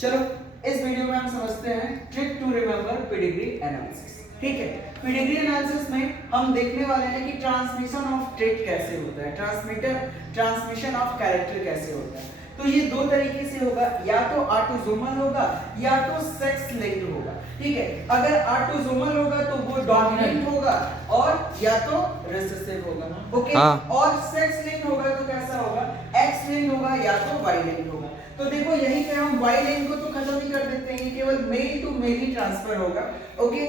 चलो इस वीडियो में हम समझते हैं trick to remember pedigree analysis. ठीक है, पेडिग्री एनालिसिस में हम देखने वाले हैं कि ट्रांसमिशन ऑफ ट्रेट कैसे होता है, ट्रांसमिशन ऑफ कैरेक्टर कैसे होता है। तो ये दो तरीके से होगा, या तो ऑटोसोमल होगा या तो सेक्स लिंक्ड होगा। ठीक है, अगर ऑटोसोमल होगा तो वो डोमिनेंट होगा और या तो रिसेसिव होगा। ओके, और सेक्स लिंक्ड होगा तो कैसा होगा, एक्स लिंक्ड होगा या तो वाई लिंक्ड होगा। तो देखो यही पे हम वाई लिंक को तो खत्म ही कर देते हैं, केवल मेल टू मेल ही ट्रांसफर होगा। ओके,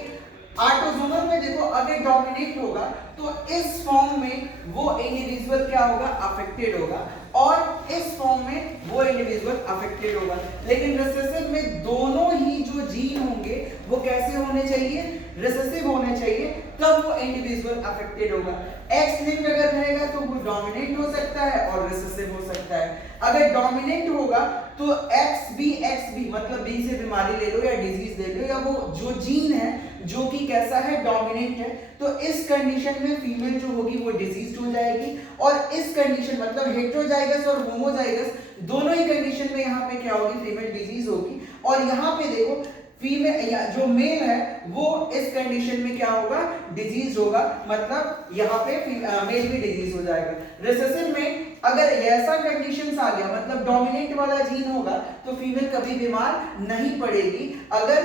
ऑटोसोमल में देखो अगर डोमिनेट होगा तो इस फॉर्म में वो इंडिविजुअल क्या होगा, अफेक्टेड होगा, और इस फॉर्म में वो इंडिविजुअल अफेक्टेड होगा। लेकिन रिसेसिव में दोनों ही जो जीन होंगे वो कैसे होने चाहिए, रिसेसिव होने चाहिए, तब वो इंडिविजुअल अफेक्टेड होगा। एक्स लिंक्ड अगर रहेगा तो वो डोमिनेंट हो सकता है और रिसेसिव हो सकता है। अगर डोमिनेंट होगा तो एक्स बी मतलब बी से बीमारी ले लो या डिजीज ले लो, या वो जो जीन है जो कि कैसा है, डोमिनेंट है, तो इस कंडीशन में फीमेल जो होगी वो डिजीज्ड हो जाएगी। और इस कंडीशन मतलब हेटेरोजाइगस और होमोजाइगस दोनों ही कंडीशन में यहाँ पे क्या होगी, फीमेल डिजीज होगी। और यहाँ पे देखो फीमेल या जो मेल है वो इस कंडीशन में क्या होगा, डिजीज होगा, मतलब यहाँ पे मेल भी डिजीज हो जाएगा। रिसेसिव में अगर ऐसा कंडीशंस आ गया मतलब डोमिनेंट वाला जीन होगा तो फीमेल कभी बीमार नहीं पड़ेगी। अगर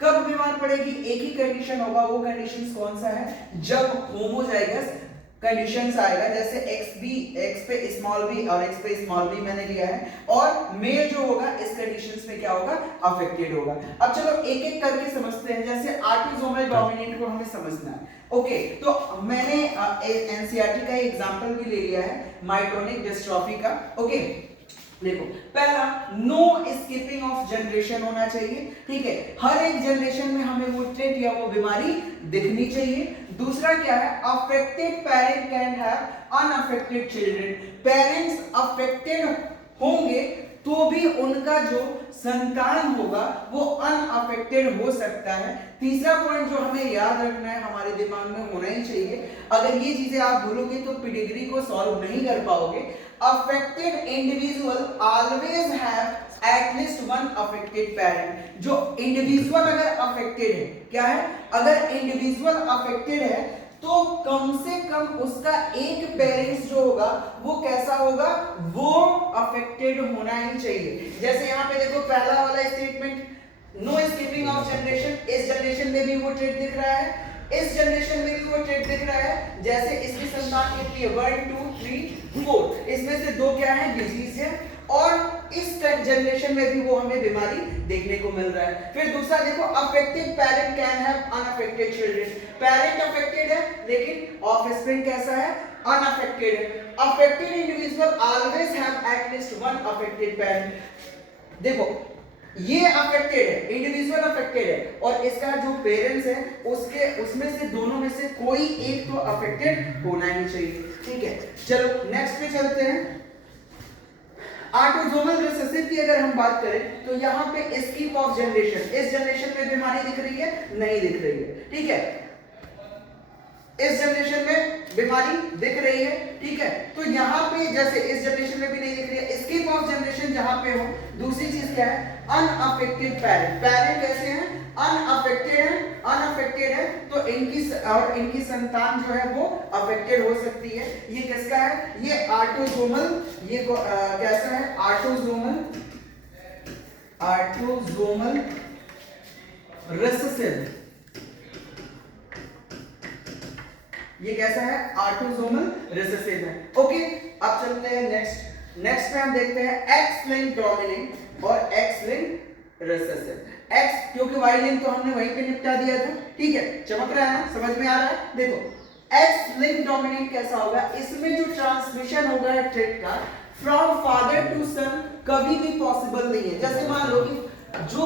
कब बीमार पड़ेगी, एक ही कंडीशन होगा, वो कंडीशंस कौन सा है, जब होमोजाइगस कंडीशंस आएगा, जैसे एक्स पे स्मॉल बी और एक्स पे स्मॉल बी मैंने लिया है, और मेल जो होगा इस कंडीशंस में क्या होगा, अफेक्टेड होगा। अब चलो एक एक करके समझते हैं, जैसे ऑटोसोमल डोमिनेंट को हमें समझना है। ओके, तो मैंने एनसीईआरटी का एग्जांपल भी ले लिया है, माइटोनिक डिस्ट्रॉफी का। ओके, देखो पहला, नो स्किपिंग ऑफ जनरेशन होना चाहिए। ठीक है, हर एक जनरेशन में हमें वो ट्रेट या वो बीमारी दिखनी चाहिए। दूसरा क्या है, affected parent can have unaffected children. Parents affected होंगे तो भी उनका जो संतान होगा वो अनअफेक्टेड हो सकता है। तीसरा पॉइंट जो हमें याद रखना है, हमारे दिमाग में होना ही चाहिए, अगर ये चीजें आप भूलोगे तो पेडिग्री को सॉल्व नहीं कर पाओगे। Affected individual always have at least one affected parent. जो इंडिविजुअल अगर अफेक्टेड है, क्या है, अगर इंडिविजुअल अफेक्टेड है तो कम से कम उसका एक पेरेंट्स जो होगा वो कैसा होगा, वो अफेक्टेड होना ही चाहिए। जैसे यहाँ पे देखो पहला वाला statement, no skipping of generation, इस जनरेशन में भी वो ट्रेट दिख रहा है, इस जनरेशन में भी वो ट्रेट दिख रहा है। जैसे इसकी संतान कितनी है, 1 2 3 4, इसमें से दो क्या है, डिजीज है, और इस जनरेशन में भी वो हमें बीमारी देखने को मिल रहा है। फिर दूसरा देखो, affected parent can have unaffected children. Parent affected है लेकिन ऑफस्प्रिंग कैसा है, अनअफेक्टेड है। Affected individual always have at least one affected parent. देखो ये अफेक्टेड है, इंडिविजुअल अफेक्टेड है, और इसका जो पेरेंट्स है उसके उसमें से दोनों में से कोई एक तो अफेक्टेड होना ही चाहिए। ठीक है, चलो नेक्स्ट पे चलते हैं। ऑटोसोमल रिसेसिव की अगर हम बात करें तो यहाँ पे स्किप ऑफ जनरेशन, इस जनरेशन में बीमारी दिख रही है, नहीं दिख रही है। ठीक है, इस जनरेशन में बीमारी दिख रही है। ठीक है, तो यहाँ पे जैसे इस जनरेशन में भी नहीं दिख रही है, स्किप ऑफ जनरेशन जहां पे हो। दूसरी चीज क्या है, अनअफेक्टेड पेरेंट, पेरेंट कैसे हैं, अनअफेक्टेड है, तो इनकी संतान जो है वो अफेक्टेड हो सकती है। ये किसका है, ये ऑटोसोमल, ये कैसा है, ऑटोसोमल रिसेसिव, ये कैसा है, ऑटोसोमल रिसेसिव है। ओके, अब चलते हैं नेक्स्ट पे हम देखते हैं एक्स लिंक्ड डोमिनेंट और एक्स लिंक्ड रिसेसिव। एक्स क्योंकि वाई लिंक तो हमने वहीं पे निपटा दिया था। ठीक है, चमक रहा है ना, समझ में आ रहा है। देखो एक्स लिंक्ड डोमिनेंट कैसा होगा, इसमें जो ट्रांसमिशन होगा ट्रेट का फ्रॉम फादर टू सन कभी भी पॉसिबल नहीं है। जैसे मान लो कि जो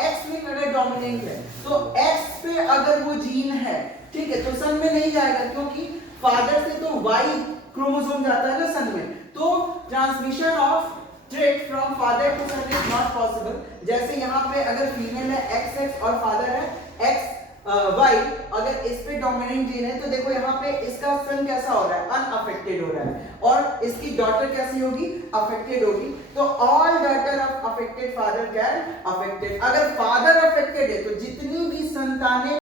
एक्स लिंक अगर डोमिनेंट है तो एक्स पे अगर वो जीन है, ठीक है, तो सन में नहीं जाएगा, क्योंकि फादर से तो वाई क्रोमोसोम जाता है ना सन में, तो transmission of trait from father to son is not possible. जैसे यहाँ पे अगर फीमेल है XX और फादर है XY अगर इस पे डोमिनेंट जीन है तो देखो यहाँ पे इसका सन कैसा हो रहा है, अनअफेक्टेड हो रहा है, और इसकी डॉटर कैसी होगी, अफेक्टेड होगी। तो all daughter of affected father can affected, अगर फादर अफेक्टेड है तो जितनी भी संतानें